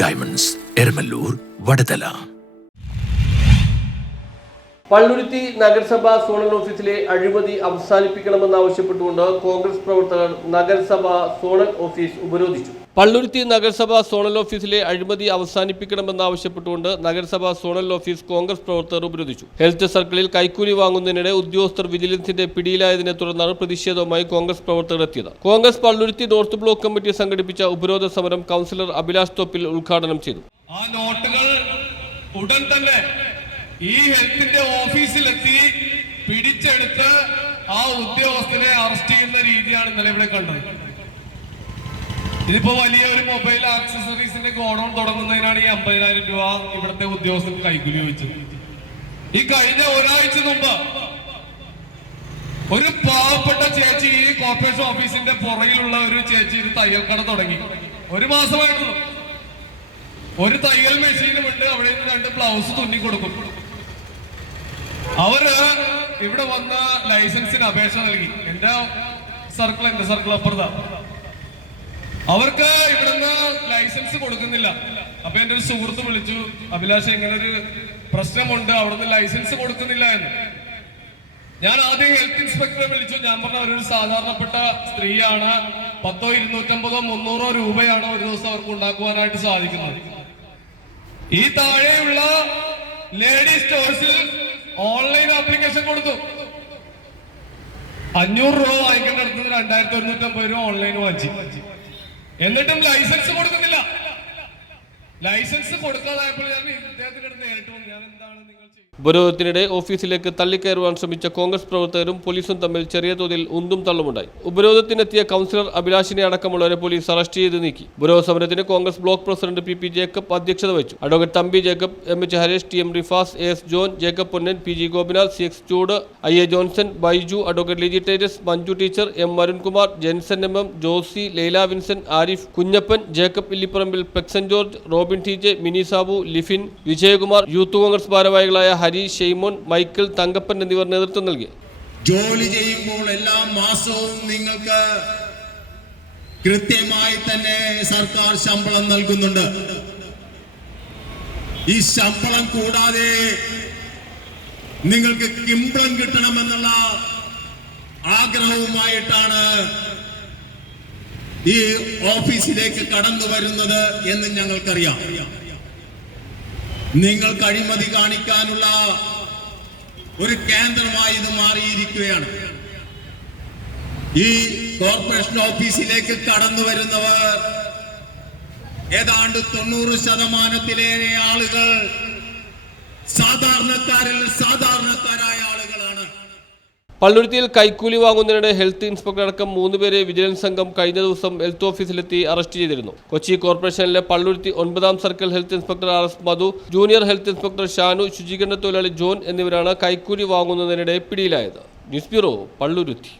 Diamonds, Eramallur, Vadathala. Palluruthy നഗരസഭാ zonal ഓഫീസിലെ അഴിമതി അവസാനിപ്പിക്കണമെന്നാവശ്യപ്പെട്ടുകൊണ്ട് കോൺഗ്രസ് പ്രവർത്തകർ നഗരസഭാ സോണൽ ഓഫീസ് ഉപരോധിച്ചു. പള്ളുരുത്തി നഗരസഭാ സോണൽ ഓഫീസിലെ അഴിമതി അവസാനിപ്പിക്കണമെന്നാവശ്യപ്പെട്ടുകൊണ്ട് നഗരസഭാ സോണൽ ഓഫീസ് കോൺഗ്രസ് പ്രവർത്തകർ ഉപരോധിച്ചു. ഹെൽത്ത് സർക്കിളിൽ കൈക്കൂലി വാങ്ങുന്നതിനിടെ ഉദ്യോഗസ്ഥർ വിജിലൻസിന്റെ പിടിയിലായതിനെ തുടർന്നാണ് പ്രതിഷേധവുമായി കോൺഗ്രസ് പ്രവർത്തകർ എത്തിയത്. Congress Palluruthy north block committee സംഘടിപ്പിച്ച ഉപരോധ സമരം കൗൺസിലർ അഭിലാഷ് തോപ്പിൽ ഉദ്ഘാടനം ചെയ്തു. ആ നോട്ടുകൾ ഉടൻ തന്നെ ഈ ഹെൽത്തിന്റെ ഓഫീസിലെത്തി പിടിച്ചെടുത്ത് ആ ഉദ്യോഗസ്ഥനെ അറസ്റ്റ് ചെയ്യുന്ന രീതിയാണ് ഇന്നലെ ഇവിടെ കണ്ടത്. ഇതിപ്പോ വലിയൊരു മൊബൈൽ ആക്സസറീസിന്റെ ഗോഡൌൺ തുടങ്ങുന്നതിനാണ് ഈ 50,000 രൂപ ഇവിടുത്തെ ഉദ്യോഗസ്ഥർക്ക് കൈക്കൂലി വെച്ചത്. ഈ കഴിഞ്ഞ ഒരാഴ്ച മുമ്പ് ഒരു പാവപ്പെട്ട ചേച്ചി ഈ കോർപ്പറേഷൻ ഓഫീസിന്റെ പുറകിലുള്ള ഒരു ചേച്ചി ഒരു തയ്യൽ കട തുടങ്ങി. ഒരു മാസമായിട്ടുള്ളൂ. ഒരു തയ്യൽ മെഷീനുമുണ്ട്. അവിടെ നിന്ന് 2 ബ്ലൗസ് തുന്നി കൊടുക്കും. അവര് ഇവിടെ വന്ന ലൈസൻസിന് അപേക്ഷ നൽകി. എന്റെ സർക്കിൾ അപ്പുറത്താ. അവർക്ക് ഇവിടുന്ന് ലൈസൻസ് കൊടുക്കുന്നില്ല. അപ്പൊ എന്റെ ഒരു സുഹൃത്ത് വിളിച്ചു, അഭിലാഷ് ഇങ്ങനെ ഒരു പ്രശ്നമുണ്ട്, അവിടുന്ന് ലൈസൻസ് കൊടുക്കുന്നില്ല എന്ന്. ഞാൻ ആദ്യം ഹെൽത്ത് ഇൻസ്പെക്ടറെ വിളിച്ചു. ഞാൻ പറഞ്ഞ അവരൊരു സാധാരണപ്പെട്ട സ്ത്രീയാണ്, 100, 250, 300 രൂപയാണ് ഒരു ദിവസം അവർക്ക് ഉണ്ടാക്കുവാനായിട്ട് സാധിക്കുന്നത്. ഈ താഴെയുള്ള ലേഡീസ് സ്റ്റോഴ്സിൽ ഓൺലൈൻ ആപ്ലിക്കേഷൻ കൊടുത്തു. 500 രൂപ വാങ്ങിക്കേണ്ട അടുത്തത് 2150 രൂപ ഓൺലൈൻ വാങ്ങിച്ചു. എന്നിട്ടും ലൈസൻസ് കൊടുക്കുന്നില്ല. ലൈസൻസ് കൊടുക്കാതായപ്പോൾ ഞാൻ ഇദ്ദേഹത്തിന്റെ അടുത്ത് നേരിട്ട് വന്നു. ഞാൻ എന്താണ് നിങ്ങൾ ഉപരോധത്തിനിടെ ഓഫീസിലേക്ക് തള്ളിക്കയറുവാൻ ശ്രമിച്ച കോൺഗ്രസ് പ്രവർത്തകരും പോലീസും തമ്മിൽ ചെറിയ തോതിൽ ഉന്തും തള്ളുമുണ്ടായി. ഉപരോധത്തിനെത്തിയ കൗൺസിലർ അഭിലാഷിനെ അടക്കമുള്ളവരെ പോലീസ് അറസ്റ്റ് ചെയ്ത് നീക്കി. ഉപരോധ സമരത്തിന് Congress block president PP Jacob അധ്യക്ഷത വഹിച്ചു. Advocate Thampi Jacob, MH Harish, TM Rifas, AS John, Jacob Ponnan, PG Gopinath, CX ചൂട്, IA Johnson, Baiju, advocate Liji Titus, Manju teacher, M Arunkumar, Jenson MM, Josy, Laila Vincent, Arif, Kunjappan, Jacob Illipparambil, Pexon George, Robin TJ, Mini Sabu, Lifin, Vijayakumar, youth Congress ഭാരവാഹികളായ ഹരി, ഷെയ്മോൻ, മൈക്കിൾ, തങ്കപ്പൻ എന്നിവർ നേതൃത്വം നൽകി. ജോലി ചെയ്യുമ്പോൾ എല്ലാ മാസവും നിങ്ങൾക്ക് കൃത്യമായി തന്നെ സർക്കാർ ശമ്പളം നൽകുന്നുണ്ട്. ഈ ശമ്പളം കൂടാതെ നിങ്ങൾക്ക് കിമ്പളം കിട്ടണമെന്നുള്ള ആഗ്രഹവുമായിട്ടാണ് ഈ ഓഫീസിലേക്ക് കടന്നു വരുന്നത് എന്ന് ഞങ്ങൾക്കറിയാം. നിങ്ങൾക്ക് അഴിമതി കാണിക്കാനുള്ള ഒരു കേന്ദ്രമായി ഇത് മാറിയിരിക്കുകയാണ്. ഈ കോർപ്പറേഷൻ ഓഫീസിലേക്ക് കടന്നു വരുന്നവർ ഏതാണ്ട് 90% ആളുകൾ സാധാരണക്കാരായ ആളുകളാണ്. പള്ളുരുത്തിയിൽ കൈക്കൂലി വാങ്ങുന്നതിനിടെ ഹെൽത്ത് ഇൻസ്പെക്ടർ അടക്കം 3 പേരെ വിജിലൻസ് സംഘം കഴിഞ്ഞ ദിവസം ഹെൽത്ത് ഓഫീസിലെത്തി അറസ്റ്റ് ചെയ്തിരുന്നു. കൊച്ചി കോർപ്പറേഷനിലെ Palluruthy 9ാം circle health inspector RS മധു, ജൂനിയർ ഹെൽത്ത് ഇൻസ്പെക്ടർ ഷാനു, ശുചീകരണ തൊഴിലാളി ജോൺ എന്നിവരാണ് കൈക്കൂലി വാങ്ങുന്നതിനിടെ പിടിയിലായത്. News bureau, Palluruthy.